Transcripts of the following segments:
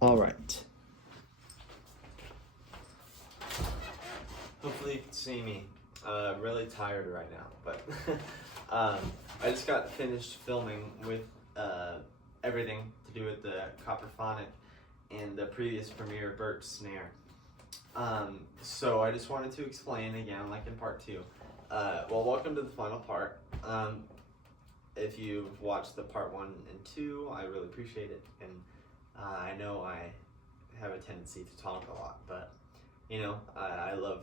All right. Hopefully you can see me. Really tired right now, but I just got finished filming with everything to do with the Copperphonic and the previous Premier Birch snare. So I just wanted to explain again, like in part 2. Well, welcome to the final part. If you've watched the part 1 and 2, I really appreciate it, and I know I have a tendency to talk a lot, but you know, I love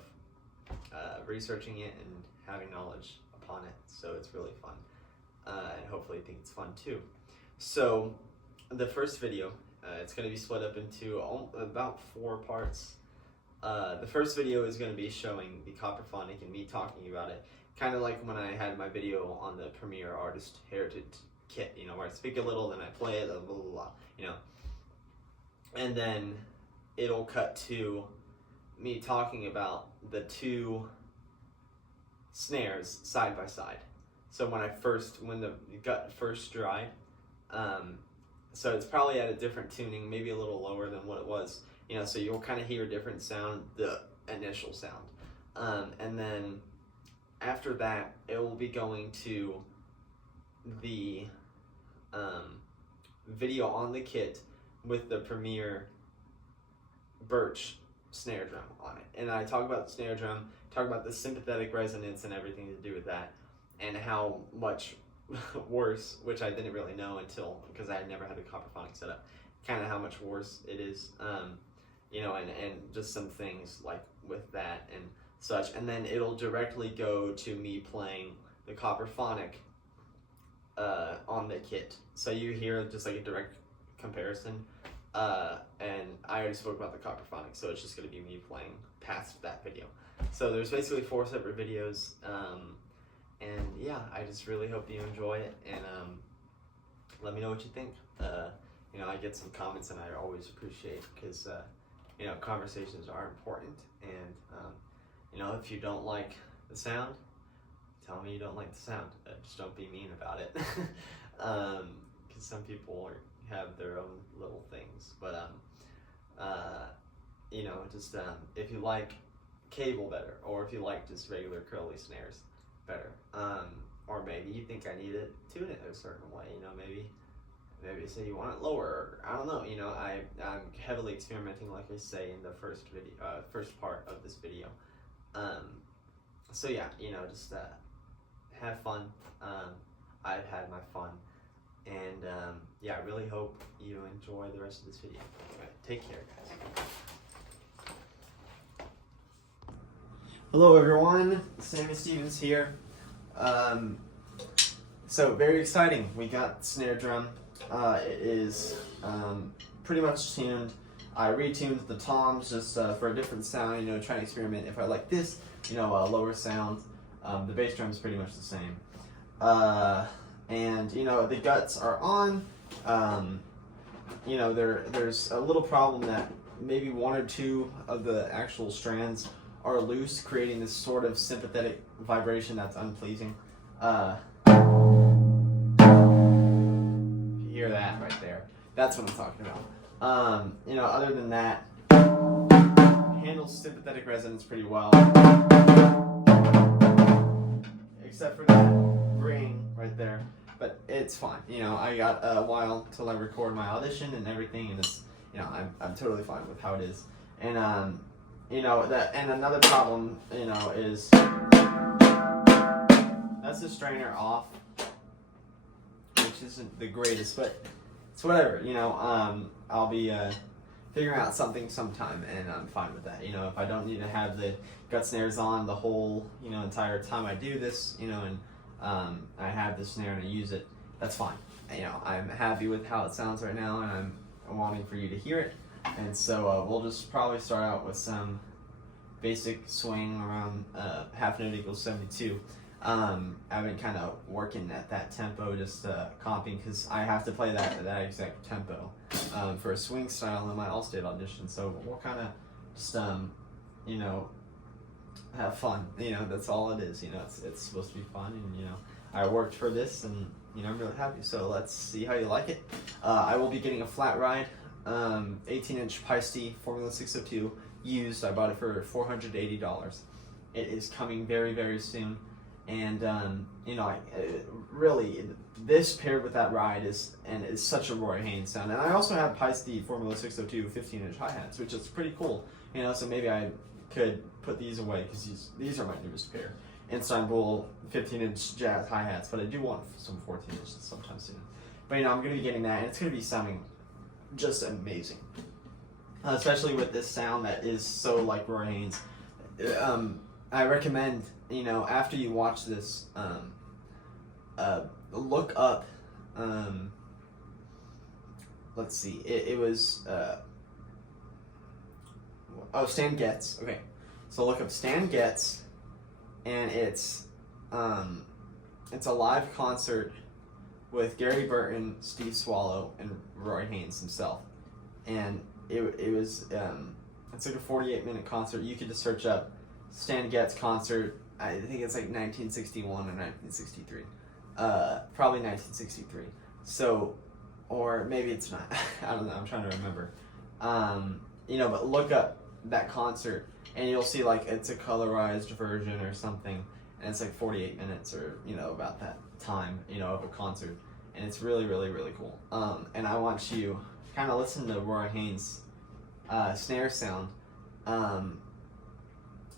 researching it and having knowledge upon it, so it's really fun, and hopefully you think it's fun too. So the first video, it's going to be split up into about 4 parts. The first video is going to be showing the Copperphonic and me talking about it, kind of like when I had my video on the Premier Artist Heritage Kit, you know, where I speak a little, then I play it, blah, blah, blah, blah, you know. And then it'll cut to me talking about the 2 snares side by side. So when the gut first dried, so it's probably at a different tuning, maybe a little lower than what it was, you know, so you'll kind of hear a different sound, the initial sound. And then after that, it will be going to the video on the kit with the Premier Birch snare drum on it. And I talk about the snare drum, talk about the sympathetic resonance and everything to do with that, and how much worse, which I didn't really know until, because I had never had the Copperphonic set up, kind of how much worse it is, you know, and just some things like with that and such. And then it'll directly go to me playing the Copperphonic on the kit. So you hear just like a direct comparison. And I already spoke about the Copperphonic, so it's just going to be me playing past that video. So there's basically 4 separate videos, and yeah, I just really hope you enjoy it, and let me know what you think. You know, I get some comments, and I always appreciate, because you know, conversations are important, and you know, if you don't like the sound, tell me you don't like the sound. Just don't be mean about it, because some people have their own little things, but you know, just if you like cable better, or if you like just regular curly snares better, or maybe you think I need to tune it a certain way, you know, maybe say you want it lower, or I don't know, you know, I'm heavily experimenting, like I say in the first part of this video. So yeah, you know, just have fun. I've had my fun. And yeah, I really hope you enjoy the rest of this video. All right, take care, guys. Hello, everyone. Sammy Stevens here. So very exciting. We got the snare drum. It is pretty much tuned. I retuned the toms just for a different sound. You know, trying to experiment. If I like this, you know, a lower sound. The bass drum is pretty much the same. And you know, the guts are on. You know, there's a little problem that maybe 1 or 2 of the actual strands are loose, creating this sort of sympathetic vibration that's unpleasing. You hear that right there? That's what I'm talking about. You know, other than that, handles sympathetic resonance pretty well, except for that ring right there. But it's fine, you know, I got a while till I record my audition and everything, and it's, you know, I'm totally fine with how it is. And you know, and another problem, you know, is that's the strainer off, which isn't the greatest, but it's whatever, you know. I'll be figuring out something sometime, and I'm fine with that. You know, if I don't need to have the gut snares on the whole, you know, entire time I do this, you know, and I have the snare and I use it, that's fine. You know, I'm happy with how it sounds right now, and I'm wanting for you to hear it. And so we'll just probably start out with some basic swing around half note equals 72. I've been kind of working at that tempo, just comping, because I have to play that exact tempo for a swing style in my All-State audition. So we'll kind of just, you know, have fun. You know, that's all it is. You know, it's supposed to be fun, and you know, I worked for this, and you know, I'm really happy. So let's see how you like it. I will be getting a flat ride 18-inch Peisty Formula 602 used. I bought it for $480. It is coming very, very soon. And, you know, really, this paired with that ride is such a Roy Haynes sound. And I also have Peisty Formula 602 15-inch hi-hats, which is pretty cool. You know, so maybe I could put these away because these are my newest pair. Istanbul 15-inch jazz hi-hats, but I do want some 14-inches sometime soon. But, you know, I'm going to be getting that, and it's going to be sounding just amazing. Especially with this sound that is so like Roy Haynes. I recommend, you know, after you watch this, look up, let's see, it was, Stan Getz. Okay, so look up Stan Getz, and it's a live concert with Gary Burton, Steve Swallow, and Roy Haynes himself, and it was it's like a 48-minute concert. You could just search up Stan Getz concert. I think it's like 1961 or 1963, probably 1963. So, or maybe it's not. I don't know. I'm trying to remember. You know, but look up that concert, and you'll see like it's a colorized version or something, and it's like 48 minutes or, you know, about that time, you know, of a concert, and it's really, really, really cool. And I want you kind of listen to Roy Haynes' snare sound,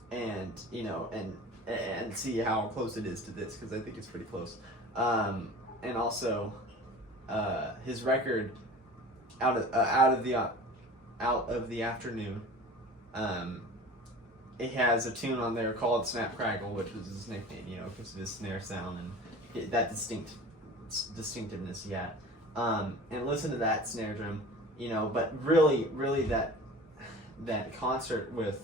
and, you know, and see how close it is to this, because I think it's pretty close. And also, his record out of the Afternoon. It has a tune on there called Snap Crackle, which was his nickname, you know, because of his snare sound and that distinctiveness he had. And listen to that snare drum, you know. But really, really that concert with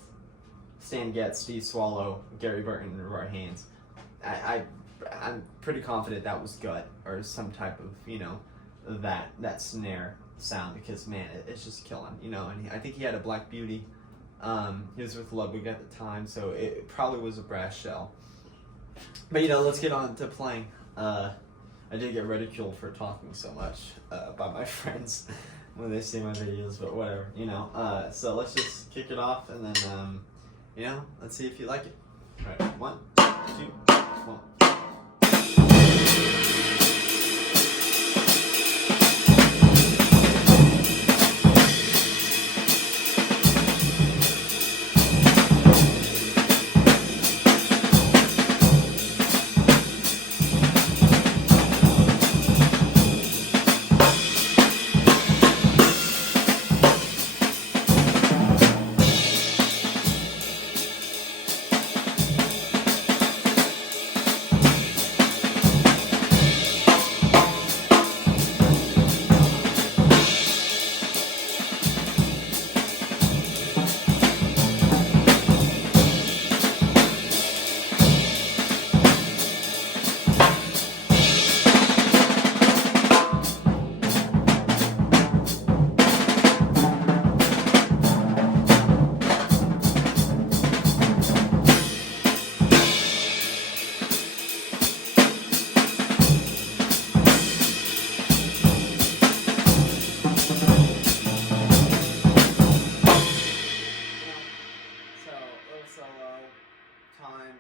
Stan Getz, Steve Swallow, Gary Burton, and Roy Haynes, I'm pretty confident that was gut or some type of, you know, that snare sound, because man, it's just killing, you know. And I think he had a Black Beauty. He was with Ludwig at the time, so it probably was a brass shell. But, you know, let's get on to playing. I did get ridiculed for talking so much by my friends when they see my videos, but whatever, you know. So let's just kick it off, and then, you know, let's see if you like it. All right, 1, 2, 1.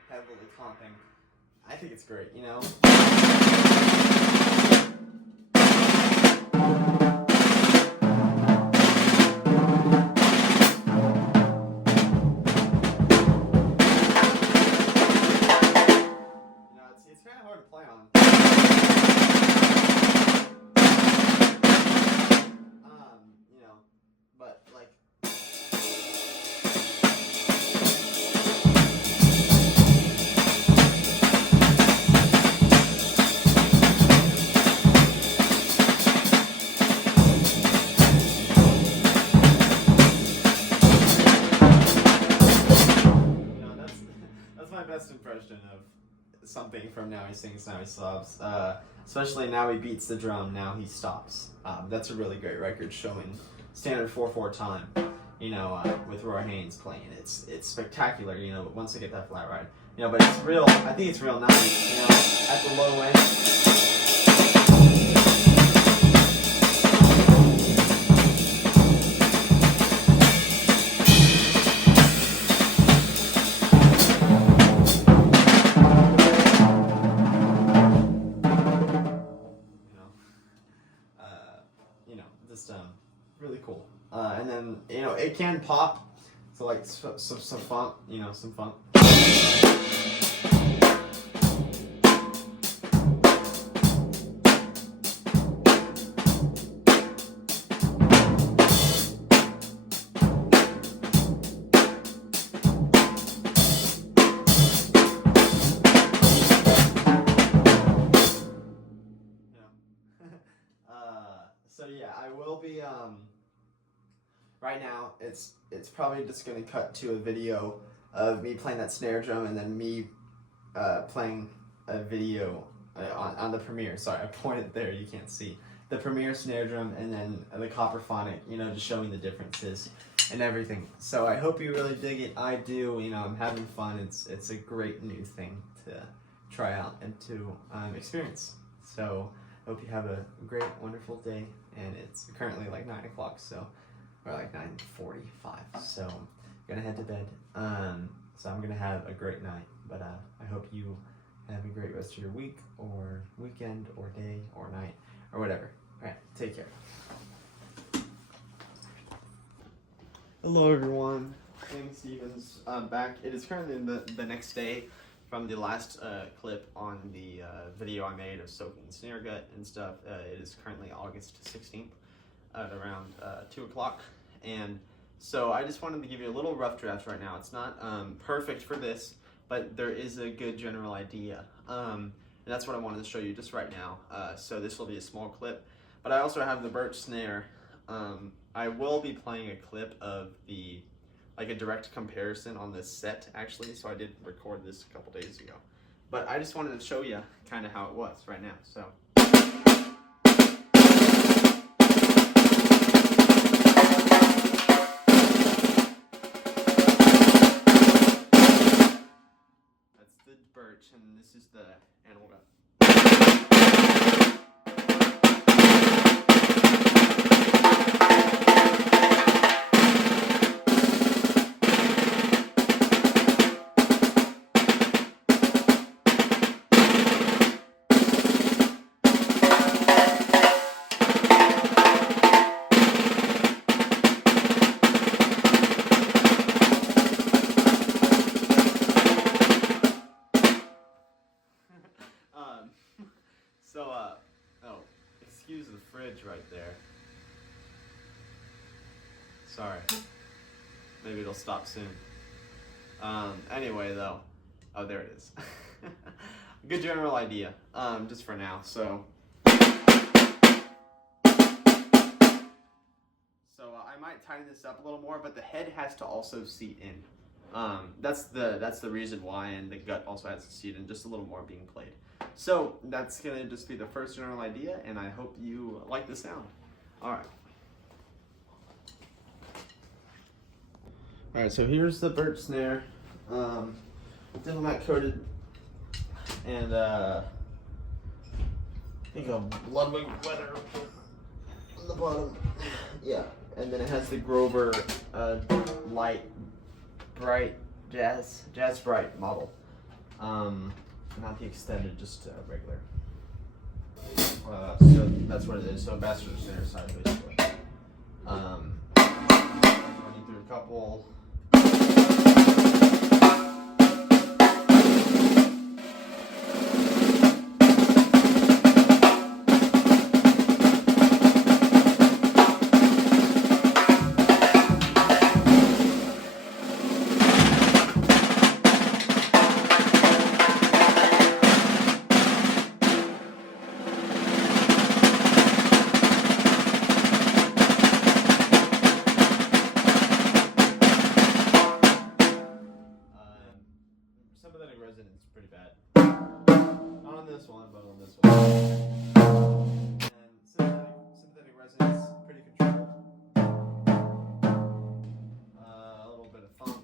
Heavily comping. I think it's great, you know. It's kind of hard to play on. You know, but like. Best impression of something from Now He Sings, Now He Sobs. Especially Now He Beats the Drum, Now He Stops. That's a really great record showing standard 4/4 time, you know, with Roy Haynes playing. It's spectacular, you know, once I get that flat ride. You know, but it's real, I think it's real nice, you know, at the low end. cool. And then, you know, it can pop. So like some funk, you know, some funk. So yeah, I will be right now it's probably just gonna cut to a video of me playing that snare drum and then me playing a video on the Premiere. Sorry, I pointed there, you can't see. The Premiere snare drum and then the Copperphonic, you know, just showing the differences and everything. So I hope you really dig it. I do, you know, I'm having fun. It's a great new thing to try out and to experience. So I hope you have a great, wonderful day, and it's currently like 9 o'clock, so, or like 9:45, so I'm gonna head to bed. So I'm gonna have a great night, but I hope you have a great rest of your week, or weekend, or day, or night, or whatever. All right, take care. Hello everyone, Sam Stevens. Back. It is currently the next day from the last clip on the video I made of soaking the snare gut and stuff. It is currently August 16th at around 2 o'clock. And so I just wanted to give you a little rough draft right now. It's not perfect for this, but there is a good general idea. And that's what I wanted to show you just right now. So this will be a small clip, but I also have the birch snare. I will be playing a clip of like a direct comparison on this set actually, so I did record this a couple days ago. But I just wanted to show you kind of how it was right now, so. That's the birch, and this is the animal gut. Oh, excuse the fridge right there. Sorry. Maybe it'll stop soon. Anyway though, oh there it is. Good general idea, just for now, so. I might tighten this up a little more, but the head has to also seat in. That's the reason why, and the gut also has to seat in, just a little more being played. So that's gonna just be the first general idea, and I hope you like the sound. Alright. Alright, so here's the birch snare. Diplomat coated, and I think a Ludwig leather on the bottom. Yeah, and then it has the Grover light, bright, jazz bright model. Not the extended, just regular. So that's what it is. So Bassett Snare Side, basically. Running through a couple. Sympathetic resonance is pretty bad. Not on this one, but on this one. And sympathetic resonance, pretty controlled. A little bit of funk.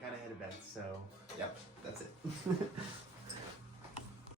gotta head to bed. So Yep, that's it.